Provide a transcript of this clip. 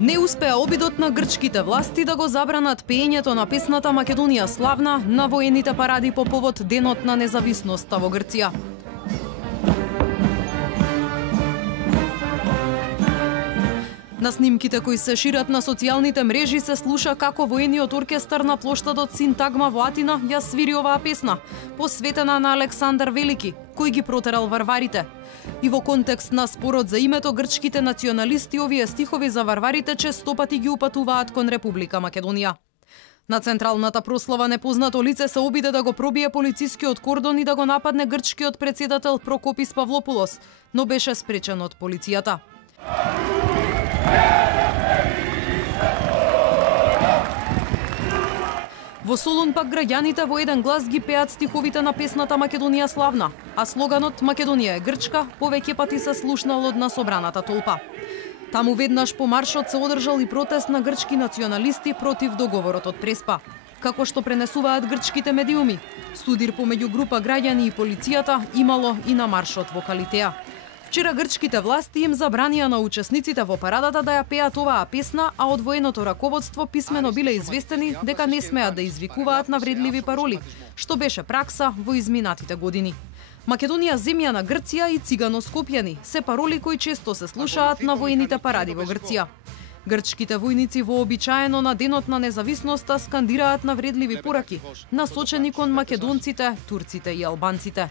Не успеа обидот на грчките власти да го забранат пеењето на песната Македонија славна на воените паради по повод Денот на независноста во Грција. На снимките кои се шират на социјалните мрежи се слуша како воениот оркестар на плоштадот Синтагма во Атина ја свири оваа песна, посветена на Александар Велики, кој ги протерал варварите. И во контекст на спорот за името, грчките националисти овие стихови за варварите честопати ги упатуваат кон Република Македонија. На централната прослава непознато лице се обиде да го пробие полицискиот кордон и да го нападне грчкиот председател Прокопис Павлопулос, но беше спречен од полицијата. Во Солун пак граѓаните во еден глас ги пеат стиховите на песната Македонија славна, а слоганот Македонија е грчка повеќе пати се слушнал од насобраната толпа. Таму веднаш по маршот се одржал и протест на грчки националисти против договорот од Преспа. Како што пренесуваат грчките медиуми, судир помеѓу група граѓани и полицијата имало и на маршот во Калитеа. Вчера грчките власти им забранија на учесниците во парадата да ја пеат оваа песна, а од военото раководство писмено биле известени дека не смеат да извикуваат навредливи пароли, што беше пракса во изминатите години. Македонија земја на Грција и цигано Скопјани се пароли кои често се слушаат на воените паради во Грција. Грчките војници вообичаено на Денот на независноста скандираат навредливи пораки, насочени кон македонците, турците и албанците.